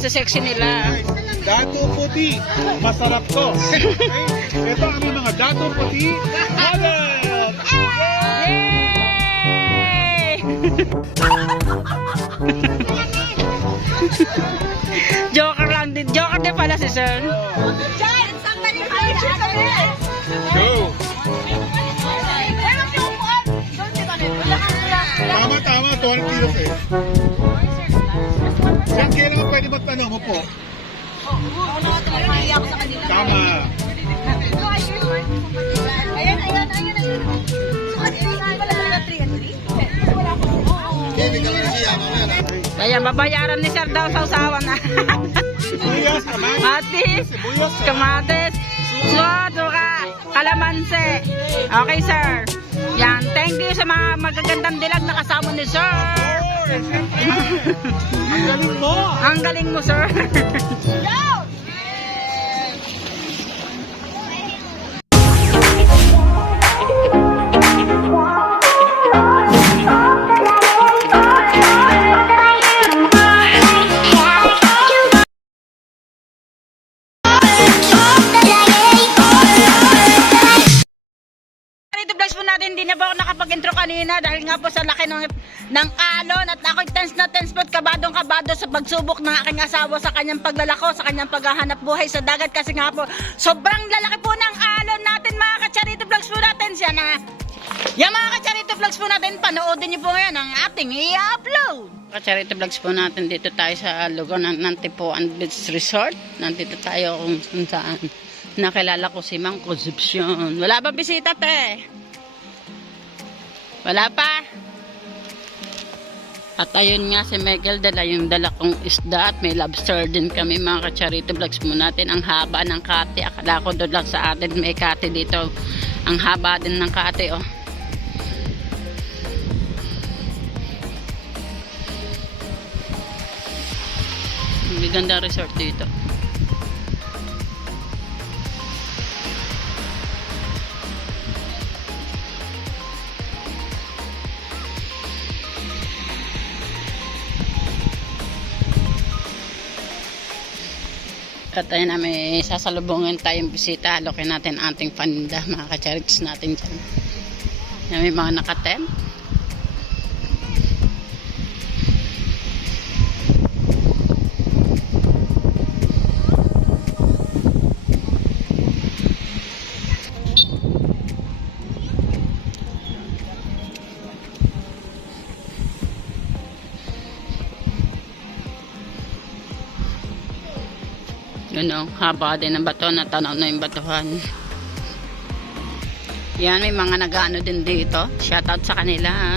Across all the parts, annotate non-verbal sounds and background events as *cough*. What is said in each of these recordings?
sa section nila. Dato puti. Masarap to. Okay? Ito ang aming mga dato puti. Model! Yay! *laughs* Joker lang din. Joker din pala si Sir. Go! Tama, tama. 20 kilos eh. Yan, kailangan pwede magtanong mo po. Ako na nga talaga mahiya ako sa kanila. Tama. Ayan, ayan, ayan, ayan. So, ano yung pala talaga 3 and 3? Wala ko. Ayan, babayaran ni Sir daw sa usawan na. Sibuyas, kamatis. Kamatis, suka, kalamansi. Okay, Sir. Yan, thank you sa mga magagandang dilag na kasama ni Sir. Ang galing mo! Ang galing mo, Sir. *laughs* nakapag-intro kanina dahil nga po sa laki ng, ng alon at ako'y tense na tense po at kabadong kabado sa pagsubok ng aking asawa sa kanyang paglalako, sa kanyang paghahanap buhay sa dagat kasi nga po sobrang lalaki po ng alon natin mga kacharito vlogs po natin siya na yan mga kacharito vlogs po natin, panoodin niyo po ngayon ang ating i-upload. Kacharito vlogs po natin, dito tayo sa lugar ng Nantipuan Beach Resort. Nandito tayo kung saan. Nakilala ko si Mang Concepcion. Wala ba bisita, te? Wala pa? At ayun nga si Michael, dala yung dala kong isda at may lobster din kami mga kacharito vlogs mo natin. Ang haba ng kate. Akala ko doon lang sa atin may kate dito. Ang haba din ng kate, oh. May ganda resort dito. At ayun na may sasalubungin tayong bisita. Alokin natin ating paninda. Mga kachariks natin dyan. Yan, may mga nakatem. Yun o, haba din ng bato. Natanaw na yung batuhan. Yan, may mga nag-ano din dito. Shoutout sa kanila. ha.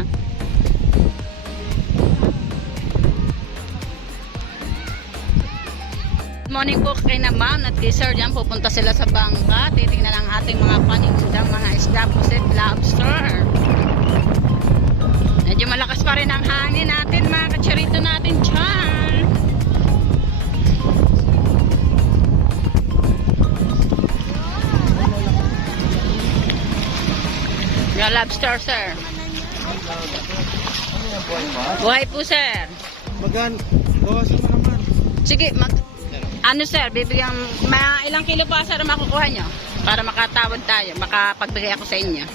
Morning po kay na ma'am at kay sir dyan. Pupunta sila sa bangka. Titingnan ang ating mga paningudang mga isda pusit lobster. Medyo malakas pa rin ang hangin natin mga kacharito natin dyan. Yung lobster, sir. Buhay po, sir. Magan, bawasan mo naman. Sige, mag... Ano, sir? Bibigyan... Ma, ilang kilo pa, sir, makukuha nyo? Para makatawad tayo. Makapagbigay ako sa inyo.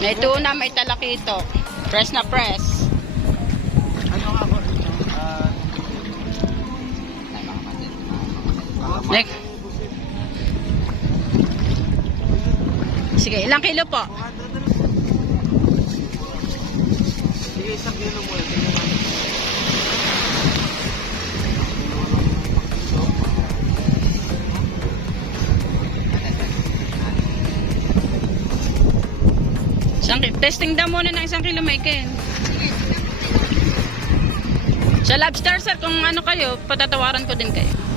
May tuna, may talakito. Press na press. Ano nga? Ah, Next. Sige, ilang kilo po? sige, isang kilo mo. Isang, testing daw muna ng isang kilo, Michael. Sa lobster, sir, kung ano kayo, patatawaran ko din kayo.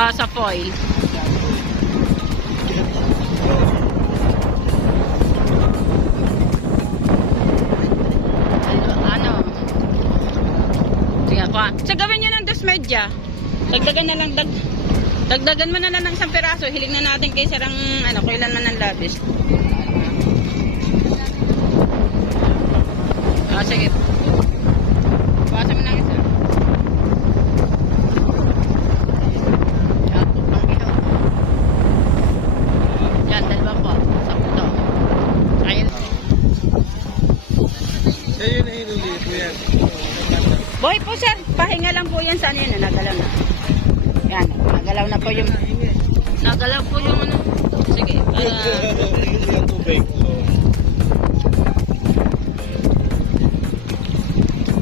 Ah, sa foil. Ano? ano? Sa gawin nyo ng dos medya. Dagdagan na lang dag... Dagdagan mo na lang ng isang piraso. Hiling na natin kay sarang ano, kailan man ng labis. Ah, sige. Bawasan mo ng isa. Yan, pang kilo. Yan, dalawa po. Sakto. Ayun. Sa'yo na inulit mo yan. Boy po sir, pahinga lang po yan sa ano yan, nagalaw na. Yan, nagalaw na po yung... Nagalaw po yung ano. Sige, para...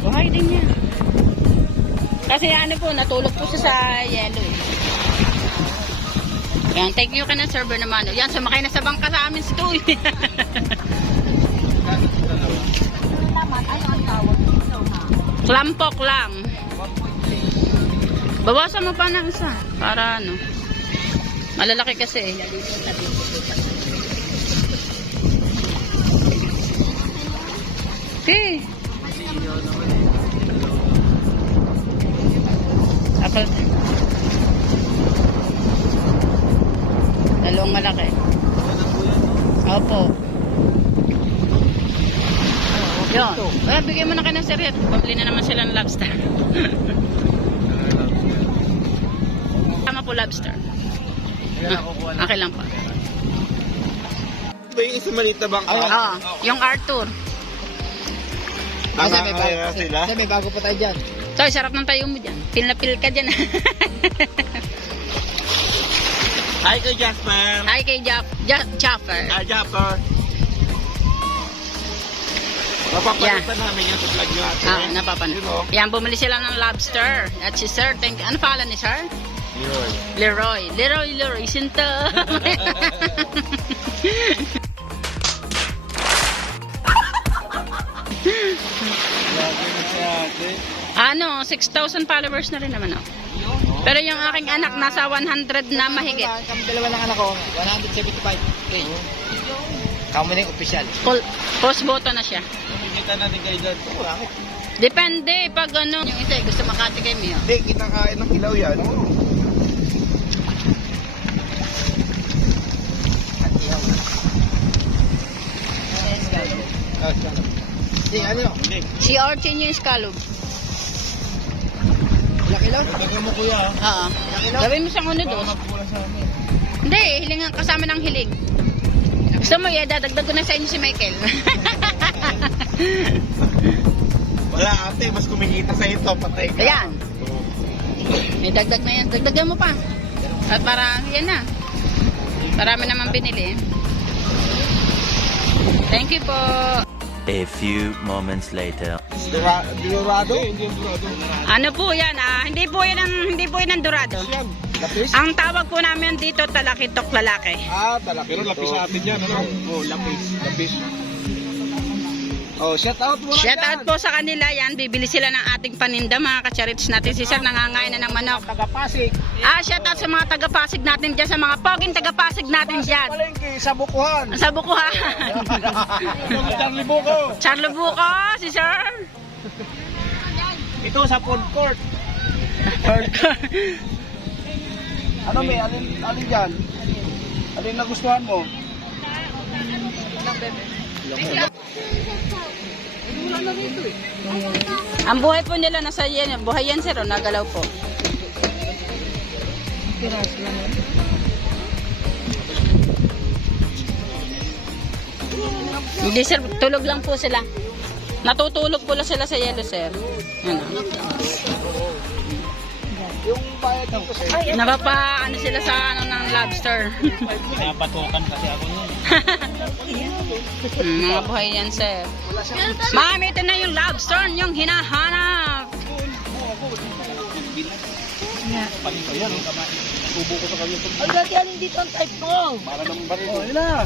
Buhay din niya. Kasi ano po, natulog po siya sa yellow eh. Yan, thank you ka na server naman. Yan, sumakay na sa bangka sa amin si Tuy. *laughs* Klampok lang. Bawasan mo pa ng isa. Para ano. Malalaki kasi eh. Okay. Apple. Dalawang malaki. Opo. Yun. Kaya bigay mo na kayo ng servet. Pabili na naman sila ng lobster. *laughs* Tama po lobster. Ah, okay lang pa. Ito yung isa maliit na bangka. Oo. yung Arthur. Ang nakakaya sila. Kasi may bago pa tayo dyan. Toy, sarap ng tayo mo dyan. Pil na pil ka dyan. *laughs* Hi kay Jasper. Hi kay Jaff, ja Jaffer. Ah, Jasper. Mapapalitan namin yan sa vlog nyo. Ah, napapanood. Yun, oh. Yan, bumili sila ng lobster. At si Sir, thank Ano pangalan ni Sir? Yun. Leroy. Leroy, Leroy, sinto. ano, 6,000 followers na rin naman ako. Pero yung aking anak nasa 100 na mahigit. Kami dalawa ng anak ko, 175. Okay. Kami na yung official. Post boto na siya. Kumikita natin kayo dyan. Oo, bakit? Depende pag ano, yung isa gusto makatikim yun. Hindi, kinakain ng ilaw yan. Hindi, ano. Si Orchin yung scallop. Ilang kilo? Tingnan mo kuya. oh. Oo. Ilang kilo? Gawin mo siyang uno amin. Hindi, hilingan kasama ng hiling. Gusto mo, yeah, dadagdag ko na sa inyo si Michael. *laughs* Wala ate, mas kumikita sa ito. Patay ka. Ayan. May dagdag na yan. Dagdagan mo pa. At para, yan na. Marami naman binili. Thank you po. A few moments later. Dorado? Ano po yan? Ah, hindi po yan ang, hindi po yan ang dorado. Yan. Lapis? Ang tawag po namin dito talakitok lalaki. Ah, talaki. Pero lapis sa atin yan, ano? Oh, lapis. Lapis. Oh, shout out mo Shout out po sa kanila yan. Bibili sila ng ating paninda mga kacharits natin. Si Sir nangangain na ng manok. Tagapasig. Ah, shout out sa mga taga-Pasig natin dyan. Sa mga poging taga-Pasig natin dyan. Palengke sa Bukuhan. Sa Bukuhan. Charlie Buko. Charlo Buko, si Sir. Ito sa food court. Ano may alin alin diyan? Alin nagustuhan mo? Ang buhay po nila nasa yan. Buhay yan, Sir. O, nagalaw po. Hindi, Sir. Tulog lang po sila. Natutulog po lang sila sa yellow, Sir. Ano? Yung bayad ng kasi. Napapa, ano sila sa ano ng lobster. *laughs* Pinapatukan kasi ako nun. *laughs* Hmm, mga buhay yan, Sir. Ma'am, ito na yung lobster yung hinahanap. Ang kamay. Tubo ko sa kanya. Ay, lagi yan dito ang type mo. Para ng baril. Oh, yun na.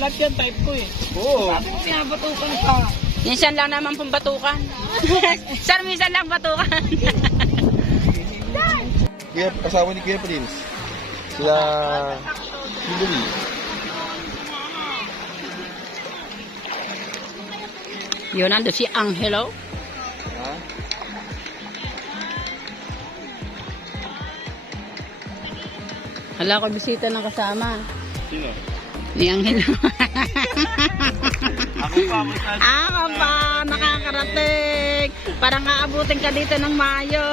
Lahat yan type ko eh. Oo. Sabi mo pinabatukan ka. Minsan lang naman pong batukan. *laughs* Sir, minsan lang batukan. Kuya, asawa ni Kuya Prince. Sila Hillary. Yun, nando si Angelo. Ha? Hala ko bisita ng kasama. Sino? Ni Angelo. *laughs* Ako pa, ako. Ako pa, nakakarating. Parang aabutin ka dito ng Mayo.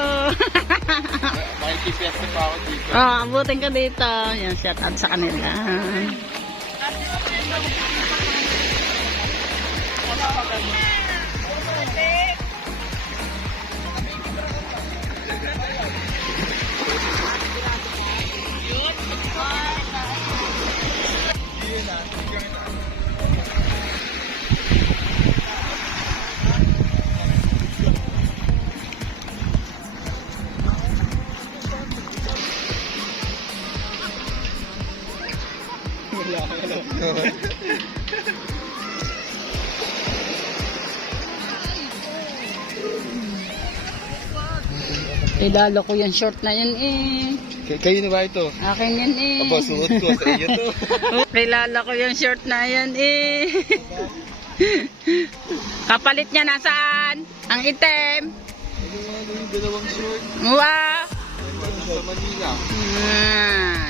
May GPS pa ako dito. oh, abutin ka dito. Yan, shout out sa kanila. Hello, *laughs* hello. Idalo ko yung short na yan eh. Kayo na ba ito? Akin yan eh. Aba, suot ko sa iyo to. *laughs* Kilala ko yung short na yan eh. *laughs* Kapalit niya nasaan? Ang. Yung dalawang short Wow. sa Manila. Ah.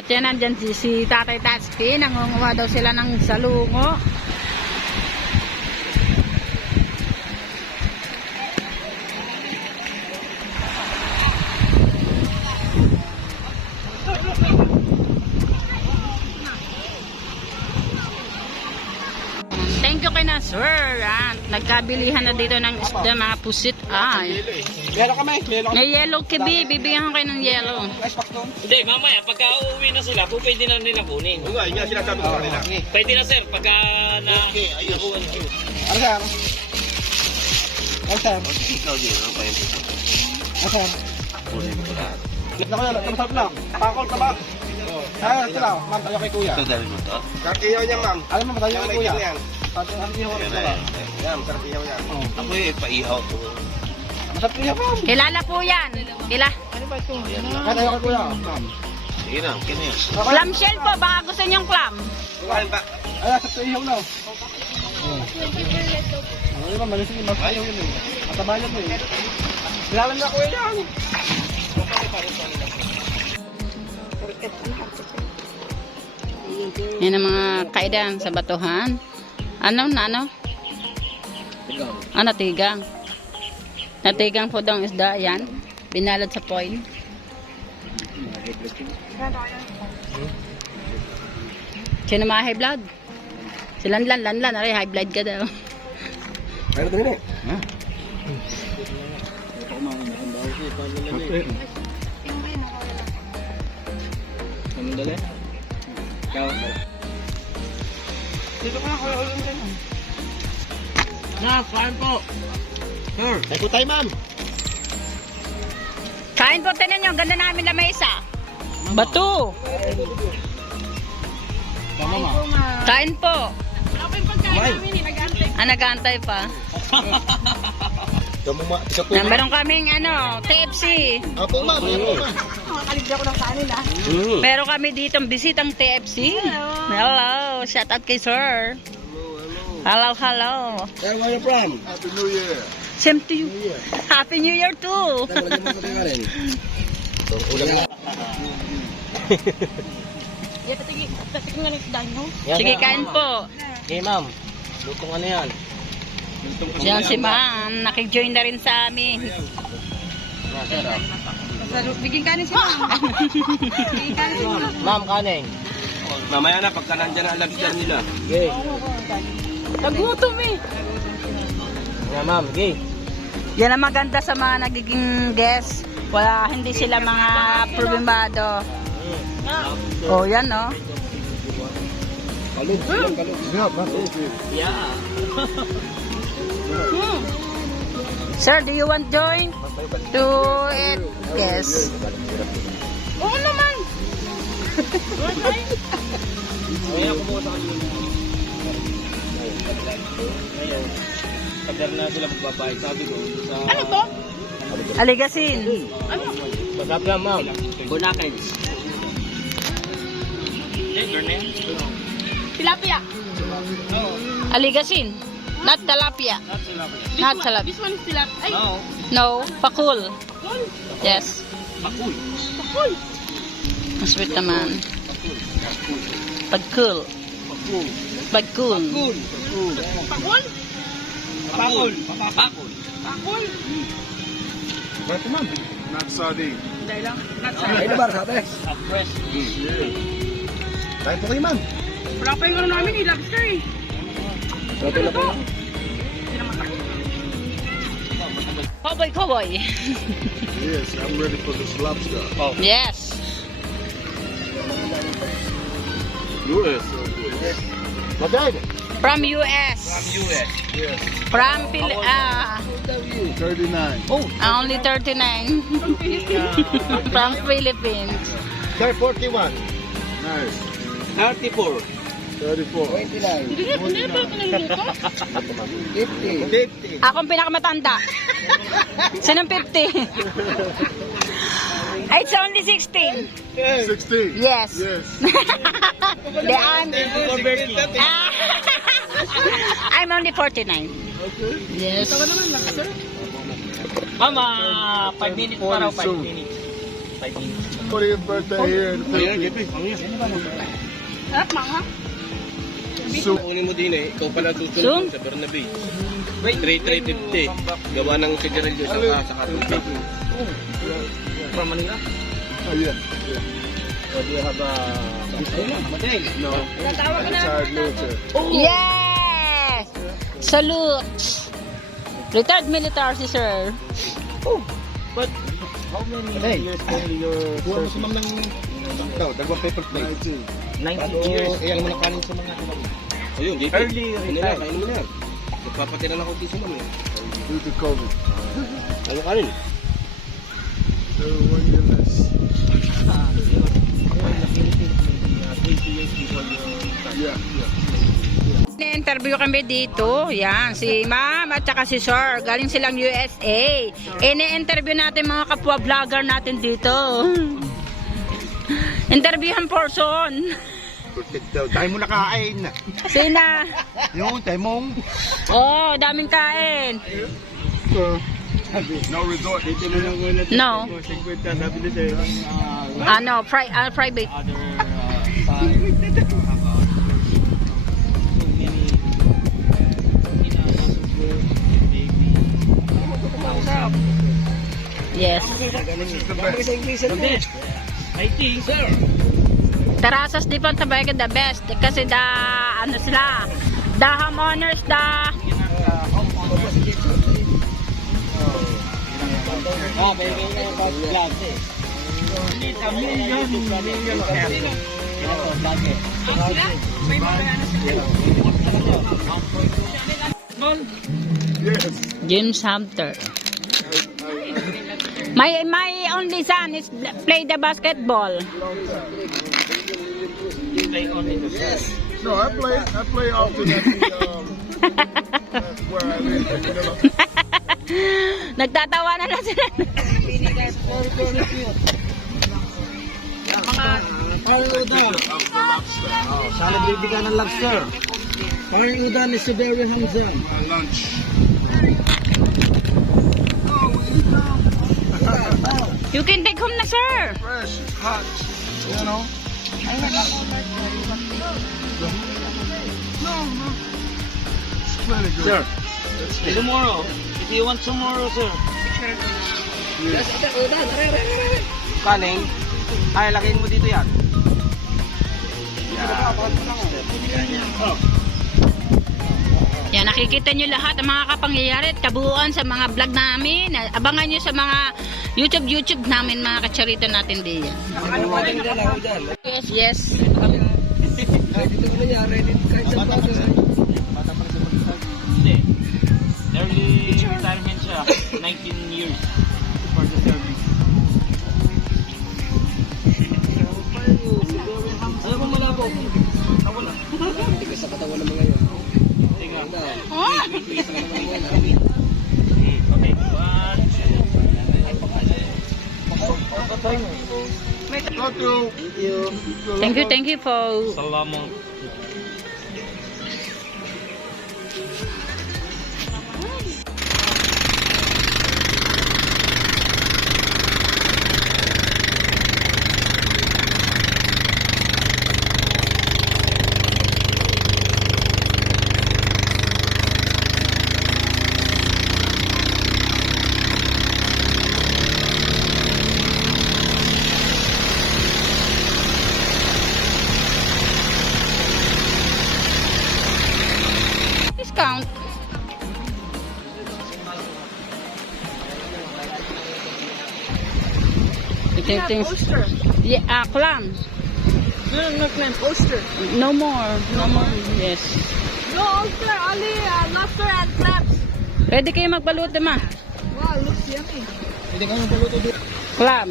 At yan nandyan si, si Tatay Tatsuki, nangunguha daw sila ng salungo. Nagkabilihan na dito ng isda mga pusit. Ay. Meron kami, meron May yellow kibi. Bibigyan ko kayo ng yellow. Hindi, mamaya, pagka uuwi na sila, po pwede na nila kunin. Oo nga, yun nga sinasabi ko kanila. Pwede na sir, pagka na... Okay, ayos. Ano sir? Ano sir? Ikaw din, ano pa yun? Ano sir? Naku yan, kamasarap na. Pakol ka ba? Ah, lang. Ma'am, tayo kay kuya. Ito dami mo to? Katiyaw niya, ma'am. Alam mo, tayo kay kuya. Tayo ang ihaw rin ba? Yan, masarap ihaw yan. Ako eh, paihaw to. Masarap ihaw, ma'am. Kilala po yan. Kila. Kaya tayo kay kuya. Sige na, yun. Clam shell po. Baka gusto niyong clam. Kumain ba? Ay, to ihaw na. Ano ba, malisin yung mas ihaw yun eh. Mataba yan eh. Kilala na kuya yan. Yan ang mga kaidan sa batuhan. Ano na ano? Ah, natigang. Natigang po daw ang isda. Yan. Binalad sa point. Sino mga high blood? Si Lanlan, Lanlan. Aray, high blood ka daw. Pero dali Ano dali? Ikaw. Dito ka, kuya ulo dyan. Na, kain po. Sir. Kain po tayo, ma'am. Kain po, tinan nyo. Ganda namin na mesa. Bato. Tama, ma'am. Kain po. Ah, nag-aantay pa. *laughs* Tama, ma'am. Isa po, Na, meron kaming ano, TFC. Apo, ma'am. Apo, ma'am. Meron kami dito bisitang TFC. Hello. Shout out kay sir. Hello, hello. Where are you from? Happy New Year. Same to you. Happy New Year too. Sa. Sige, kain po. Okay, ma'am. Lutong ano yan? Yan si ma'am. Nakijoin na rin sa amin. *laughs* Bigyan kanin si ma'am. Ma'am, kaning. Mamaya na, pagka nandyan na alagdan nila. Okay. Nagutom eh. Yan, ma'am. Okay. Yan ang maganda sa mga nagiging guest. Wala, hindi sila mga problemado. Oh, yan no. Kalog, kalog, kalog. Yeah. *laughs* Sir, do you want join? To it? Yes. Oo naman. Kaya kumuha sa kanila. Ngayon, na sila magbabayad, sabi ko, sa... Ano to? Aligasin. Pagkapla, ma'am. Bunakan. Eh, Gernel? Tilapia. Aligasin. Not tilapia. Not sila. Not tilapia. This one is tilapia. Ay, No. No, pakul. Yes. Makuy. Ang sweet naman. Pagkul. Makuy. Pagkul. Pakul. pagol. Pakul. Pakul. Pagol. Not sardine. Dahil lang. Not Ay, sa. na ba, sabi? At press. Tayo po kayo, ma'am. Wala pa yung ano namin eh. Lobster eh. Tayo na po. Cowboy, cowboy. Yes, I'm ready for this lobster. Yes. US. Madad. From US. From US. From Pil ah 39. only 39. *laughs* From Philippines. Sir, 41. Nice. 34. 34. 29. Hindi na, hindi na pala ito niluluto. 50. 50. Akong pinakamatanda. Sinong 50? It's only 16. 16. Yes. Yes. The I'm. *laughs* I'm only 49. Yes. Mama, 5 minutes pa raw, 5 Soon. minutes. 5 minutes. Is your birthday here in the Philippines? Harap mga. Soon. Kunin mo din eh, ikaw pala susunod sa Bernabe. 3350. Gawa ng sigarilyo sa sa katulog. From Manila? Oh, yeah. Or do you have a... No. Retired military. Yes! Salute! Retired military si sir. But, how many Hey. years only your Kuha mo sa ma'am ng ikaw, dagwang paper plate. 19. 19 years? Oo, iyang mo na kanin sa mga kabag. Ayun, dito. Early Ano na, retired. kainin mo na yan. Magpapatira lang ako dito eh. Due to COVID. Ano kanin? So one year less. Yeah, yeah. Na-interview kami dito. Yan, si ma'am at saka si sir. Galing silang USA. Ini-interview natin mga kapwa vlogger natin dito. Interviewhan person. Tayo mo nakain. Sina? Yung, tayo mong. Oh, daming kain. No resort. No. Ano, pri ah, private. Yes. I think, sir. Tarasas di pa tabay the best kasi da ano sila the homeowners da Oh, may may may vlog eh. It's a million, million. Ito, vlog eh. May ano sila. Yes. James Hunter. My my only son is play the basketball. Play only the No, I play. I play often at the um, *laughs* where I live in Manila. Nagtatawanan na sila. Of the lobster. Sana bibigyan ng lobster. Pangudan ni si Barry Hamzan. My lunch. You can take home na sir. Fresh. Hot. You know. Plenty good. Sir. Tomorrow, if you want tomorrow, sir. Kanin. Ay, lagay mo dito yan. Yan, nakikita nyo lahat ang mga kapangyayari at kabuuan sa mga vlog namin. Abangan nyo sa mga YouTube, YouTube namin, mga kacharito natin. Ano din dyan? Yes, yes. Ready to nangyari. Ready kahit sa early retirement siya. 19 years for the service. Ano kung malabo? Nawala. Tigas sa katawan ng mga yun. Tinga. Tigas sa katawan ng mga yun. Okay, one, Thank you, thank you po. Salamat. Yung things. Yeah, ah, clam. No, no, clam, oyster. No more. No more. Yes. No, oyster, only uh, lobster and crabs. Pwede kayo magbaluto ma. Wow, looks yummy. Hindi kami paluto dito. Clam.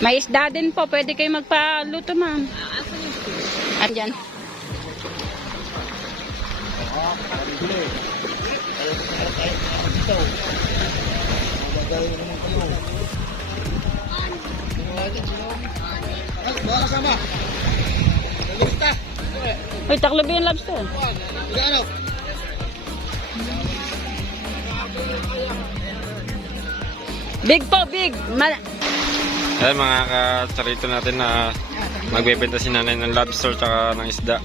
May isda din po. Pwede kayo magpaluto ma'am. Andyan. Ay, mga kasama. Nagulita. Uy, taklob yung lobster. Ano? Big po, big. Ma- Ayan mga katsarito natin na magbebenta si nanay ng lobster tsaka ng isda.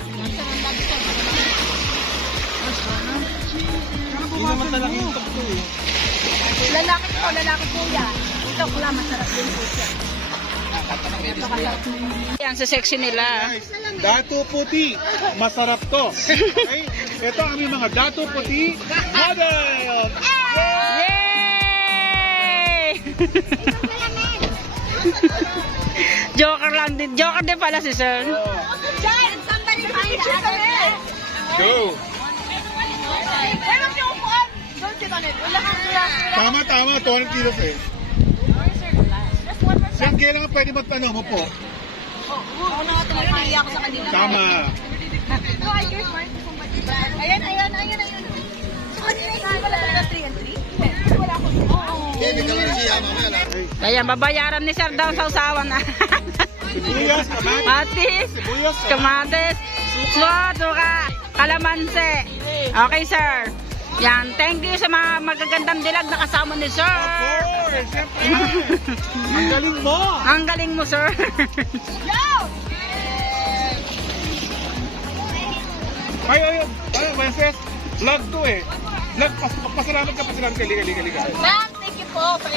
Hindi naman talaga yung takto eh. Lalaki po, lalaki po yan. Ito pula, masarap din po siya. Yan sa section nila. Dato puti. Masarap to. Okay? Ito ang aming mga dato puti model. Yay! *laughs* Joker lang din. Joker din pala si Sir. Somebody find other bed. Go! Tama, tama. 200 kilos eh. Siyang kailangan pwede magtanong mo po. Oo na nga talaga. Naiiyak ako sa kanila. Tama. Ayan, ayan, ayan, ayan. So, kanina hindi pala talaga 3 and 3? Wala ko. Oo. Okay, may kalaro siya. Mamaya lang. Kaya babayaran ni Sir daw sa usawa na. *laughs* Sibuyas, kamatis. Matis, kamatis, suka, kalamansi. Okay, Sir. Yan, thank you sa mga magagandang dilag na kasama ni Sir. Of course, siyempre. Ang galing mo. Ang galing mo, Sir. Ay, ay, ay, Wences, vlog to eh. Vlog, pas, pasalamat ka, pasalamat ka. Liga, liga, liga. Ma'am, thank you po me.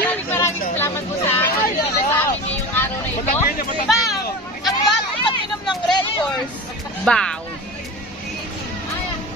Maraming maraming salamat po sa akin. Sa amin ngayong araw na ito. Patangkay niya, patangkay niya. Ma'am, ang bago pag-inom ng Red Horse. Bow.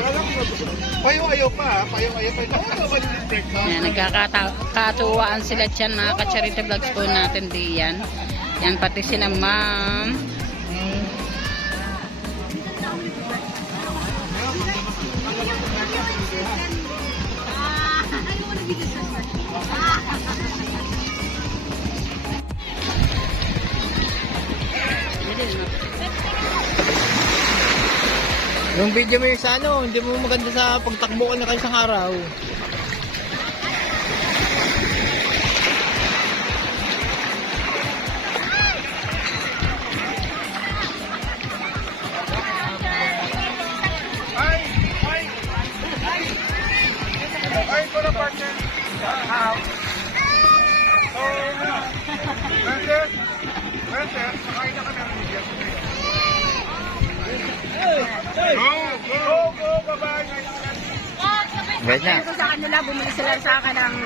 ito. Payo-ayo pa? Payo-ayo pa. Oo, naman yung breakfast. Yan, nagkakatuwaan sila dyan mga ka-charity vlogs po natin diyan. Yan, pati si na ma'am. Yung video mo yung sa ano, hindi mo maganda sa pagtakbo ka na kayo sa araw. Ay, ay. Go, go, go, bye-bye. Wait na. nila, bumili sila sa akin ng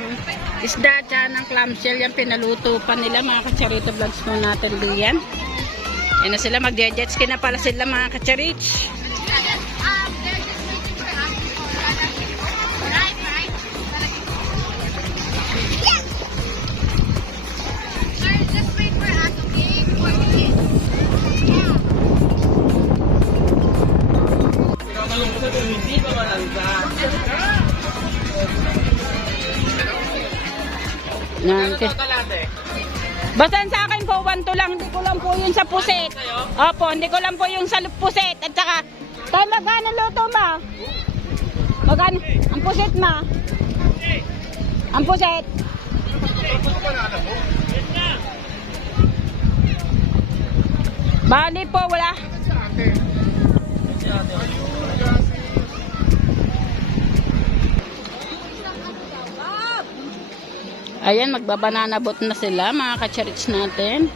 isda at ng clamshell. Yan, pinaluto pa nila mga kacharito vlogs po natin diyan. Yan na sila, mag-jet ski na pala sila mga kacharich. Opo, hindi ko lang po yung sa puset. At saka, tayo magkano luto ma? Magkano? Ang puset ma? Ang puset? Bali po, wala. Ayan, magbabanana boat na sila, mga kacharits natin.